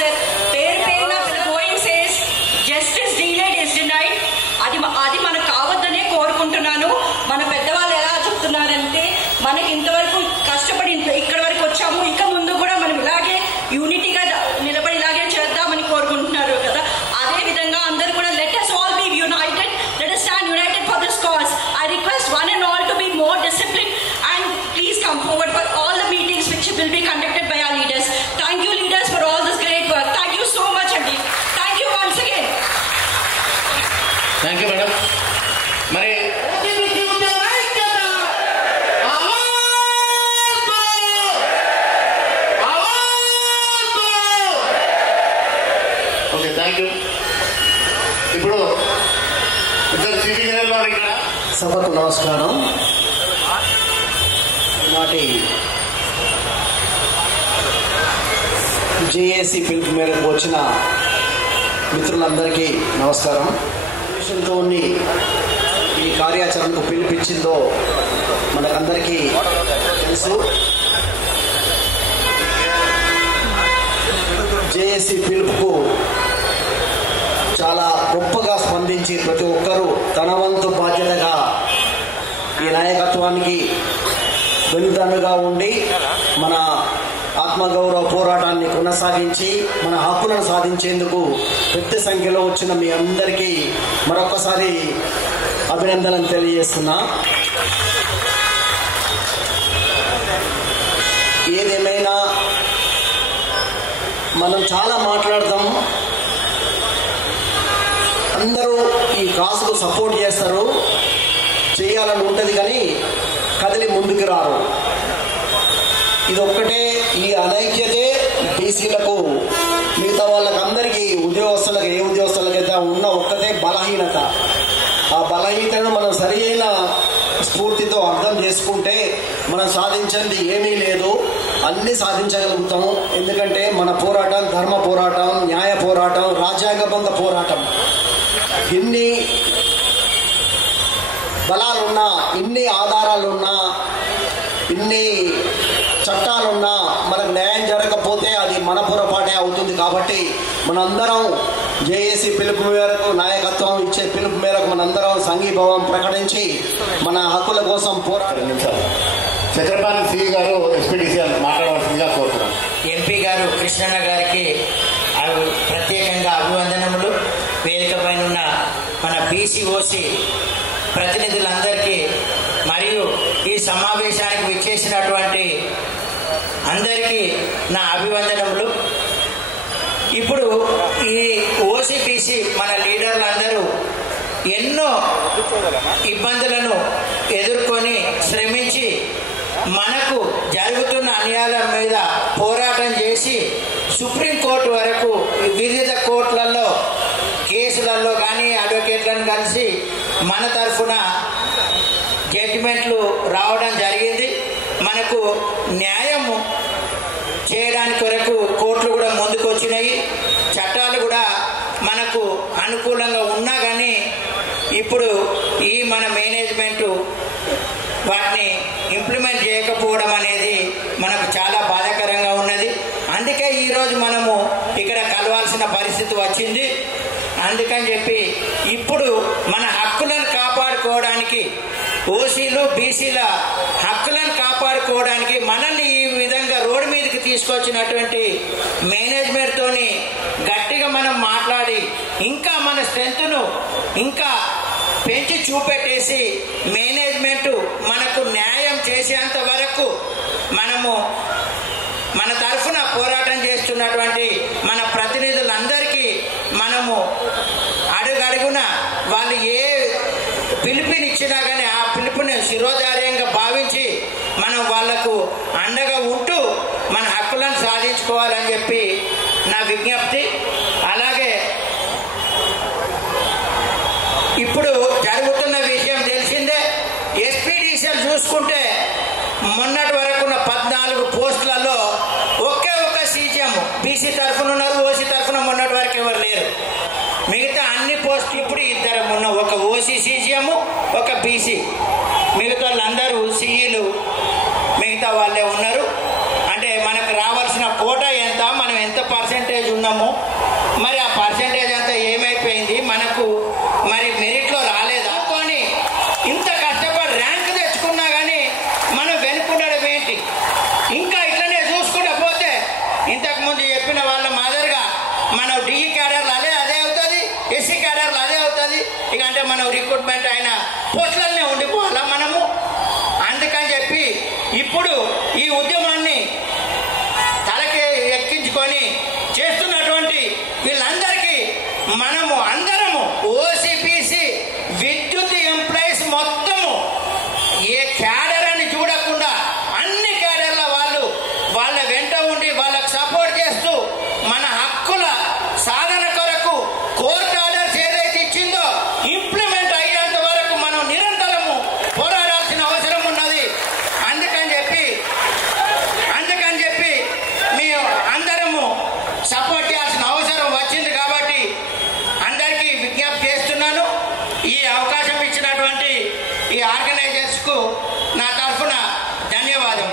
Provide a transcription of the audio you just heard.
Sir. పేరు పేరున going says justice delayed is denied. అది మనకు కావద్దనే కోరుకుంటున్నాను. మన పెద్దవాళ్ళు ఎలా చెప్తున్నారంటే మనకి ఇంతవరకు కష్టపడి ఇక్కడ వరకు వచ్చాము, ఇక ముందు కూడా మనం ఇలాగే యూనిటీగా నిలబడి ఇలాగే చేద్దామని కోరుకుంటున్నారు కదా. అదే విధంగా అందరూ కూడా let us all be united, let us stand united for this cause. I request one and all to be more disciplined and please come forward for all the meetings which will be conducted by our leaders. Thank you leaders for all this great work. Thank you so much Andi. Thank you once again. Thank you madam. మరి okay thank you. ఇప్పుడు ఇద్దరు chief engineer వారు ఇక్కడ. సభకు నమస్కారం. నాటి JAC పిలుపు మేరకు వచ్చిన మిత్రులందరికీ నమస్కారం. విషయంతో ఈ కార్యాచరణకు పిలిపించిందో మనకందరికీ తెలుసు. జేఏసీ పిలుపుకు చాలా గొప్పగా స్పందించి ప్రతి ఒక్కరూ తన వంతు బాధ్యతగా ఈ నాయకత్వానికి వెన్నుదన్నుగా ఉండి మన ఆత్మగౌరవ పోరాటాన్ని కొనసాగించి మన హక్కులను సాధించేందుకు పెద్ద సంఖ్యలో వచ్చిన మీ అందరికీ మరొకసారి అభినందనలు తెలియజేస్తున్నా. ఏదేమైనా మనం చాలా మాట్లాడతాం, అందరూ ఈ కాసుకు సపోర్ట్ చేస్తారు, చేయాలని ఉంటుంది కానీ కదిలి ముందుకు రారు. ఇదొక్కటే, ఈ అనైక్యతే బీసీలకు మిగతా వాళ్ళకందరికీ ఉద్యోగస్తులకు ఏ ఉద్యోగస్తులకైతే ఉన్న ఒక్కటే బలహీనత. ఆ బలహీనతను మనం సరి అయిన స్ఫూర్తితో అర్థం చేసుకుంటే మనం సాధించింది ఏమీ లేదు, అన్నీ సాధించగలుగుతాము. ఎందుకంటే మన పోరాటం ధర్మ పోరాటం, న్యాయ పోరాటం, రాజ్యాంగబద్ధ పోరాటం. ఇన్ని బలాలున్నా, ఇన్ని ఆధారాలున్నా, ఇన్ని చట్టాలున్నా మనకు న్యాయం జరగకపోతే అది మన పొరపాటే అవుతుంది. కాబట్టి మనందరం జేఏసీ పిలుపు మేరకు, నాయకత్వం ఇచ్చే పిలుపు మేరకు మనందరం సంఘీభావం ప్రకటించి మన హక్కుల కోసం పోరాటం. చక్రపాణి సిఈ గారు ఎస్పీడీసీ మాట్లాడవలసిందిగా కోరుతున్నాం. ఎంపీ గారు కృష్ణన్న గారికి ప్రత్యేకంగా అభివందనములు. వేదిక పైన ఉన్న మన బీసీఓసీ ప్రతినిధులందరికీ మరియు ఈ సమావేశానికి విచ్చేసినటువంటి అందరికీ నా అభివందనములు. ఇప్పుడు ఈ ఓసీబీసీ మన లీడర్లందరూ ఎన్నో ఇబ్బందులను ఎదుర్కొని శ్రమించి మనకు జరుగుతున్న అన్యాయాల మీద పోరాటం చేసి సుప్రీంకోర్టు వరకు వివిధ కోర్టులలో కేసులలో కానీ అడ్వకేట్లను కలిసి మన తరఫున జడ్జిమెంట్లు రావడం జరిగింది. మనకు న్యాయము చేయడానికి వరకు కోర్టులు కూడా ముందుకు వచ్చినాయి, చట్టాలు కూడా మనకు అనుకూలంగా ఉన్నా కానీ ఇప్పుడు ఈ మన మేనేజ్మెంటు వాటిని ఇంప్లిమెంట్ చేయకపోవడం అనేది మనకు చాలా బాధాకరంగా ఉన్నది. అందుకే ఈరోజు మనము ఇక్కడ కలవాల్సిన పరిస్థితి వచ్చింది. అందుకని చెప్పి ఇప్పుడు మన హక్కులను కాపాడుకోవడానికి, ఓసీలు బీసీల హక్కులను కాపాడుకోవడానికి మనల్ని ఈ విధంగా రోడ్డు మీదకి తీసుకొచ్చినటువంటి మేనేజ్మెంట్ తోని గట్టిగా మనం మాట్లాడి ఇంకా మన స్ట్రెంగ్త్ను ఇంకా పెంచి చూపెట్టేసి మేనేజ్మెంట్ మనకు న్యాయం చేసేంత వరకు మనము మన తరఫున పోరాటం చేస్తున్నటువంటి మన ప్రతినిధులందరికీ మనము అడుగడుగున వాళ్ళు ఏ పిలుపునిచ్చినా కానీ ఆ పిలుపుని శిరోధార్యంగా భావించి మనం వాళ్లకు అండగా ఉంటూ మన హక్కులను సాధించుకోవాలని చెప్పి నా విజ్ఞప్తి. అలాగే ఇప్పుడు జరుగుతున్న విషయం తెలిసిందే. ఎస్పీడీసీలు చూసుకుంటే మొన్నటి వరకు ఉన్న 14 పోస్టులలో ఒకే ఒక సీజీఎం బీసీ తరఫున ఉన్నారు, ఓసీ తరఫున మొన్నటి వరకు ఎవరు లేరు. మిగతా అన్ని పోస్టులు ఇప్పుడు ఇద్దరు ఉన్న, ఒక ఓసీ సీజీఎం, ఒక బీసీ. మిగతా వాళ్ళందరూ సిఈలు మిగతా వాళ్ళే ఉన్నారు. అంటే మనకు రావాల్సిన కోటా ఎంత, మనం ఎంత పర్సెంటేజ్ ఉన్నాము. మరి ఆ పర్సెంటేజ్ అంతా ఏమైపోయింది? మనకు మరి మెరిట్లో రాలేదా? కానీ ఇంత కష్టపడి ర్యాంక్ తెచ్చుకున్నా కానీ మనం వెనుకుండడం ఏంటి? ఇంకా ఇట్లనే చూసుకుంటూ పోతే ఇంతకుముందు చెప్పిన వాళ్ళ మాదిరిగా మనం డిఈ క్యాడర్లు అదే అవుతుంది, ఎస్సీ క్యాడర్లు అదే అవుతుంది. ఇక అంటే మనం రిక్రూట్మెంట్ అయిన పోస్టులనే ఉండిపోవాలా మనము? అందుకని చెప్పి ఇప్పుడు ఈ ఉద్యమాన్ని తలకి ఎక్కించుకొని చేస్తున్నటువంటి వీళ్ళందరికీ మనము